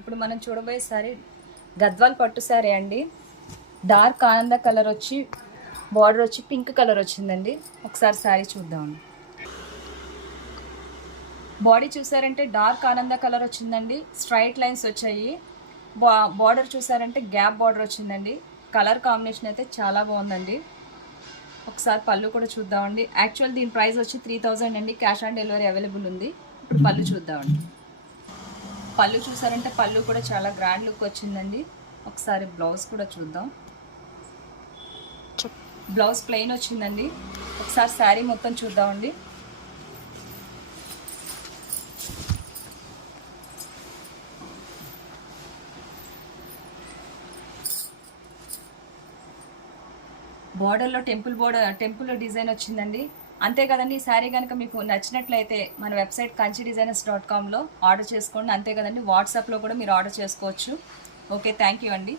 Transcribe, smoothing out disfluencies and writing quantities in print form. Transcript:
ఇప్పుడు మనం చూడబోయే సారీ గద్వాల్ పట్టు సారీ అండి. డార్క్ ఆనంద కలర్ వచ్చి బార్డర్ వచ్చి పింక్ కలర్ వచ్చిందండి. ఒకసారి సారీ చూద్దామండి. బాడీ చూసారంటే డార్క్ ఆనంద కలర్ వచ్చిందండి. స్ట్రైట్ లైన్స్ వచ్చాయి. బార్డర్ చూసారంటే గ్యాప్ బార్డర్ వచ్చిందండి. కలర్ కాంబినేషన్ అయితే చాలా బాగుందండి. ఒకసారి పళ్ళు కూడా చూద్దామండి. యాక్చువల్ దీని ప్రైస్ వచ్చి 3000 అండి. క్యాష్ ఆన్ డెలివరీ అవైలబుల్ ఉంది. ఇప్పుడు పళ్ళు చూద్దామండి. పళ్ళు చూసారంటే పళ్ళు కూడా చాలా గ్రాండ్ లుక్ వచ్చిందండి. ఒకసారి బ్లౌజ్ కూడా చూద్దాం. బ్లౌజ్ ప్లెయిన్ వచ్చిందండి. ఒకసారి శారీ మొత్తం చూద్దామండి. బార్డర్లో టెంపుల్ డిజైన్ వచ్చిందండి. అంతే కదండి. ఈ శారీ కనుక మీకు నచ్చినట్లయితే మన వెబ్సైట్ kanchdesigners.comలో ఆర్డర్ చేసుకోండి. అంతే కదండి. వాట్సాప్లో కూడా మీరు ఆర్డర్ చేసుకోవచ్చు. ఓకే, థ్యాంక్ యూ అండి.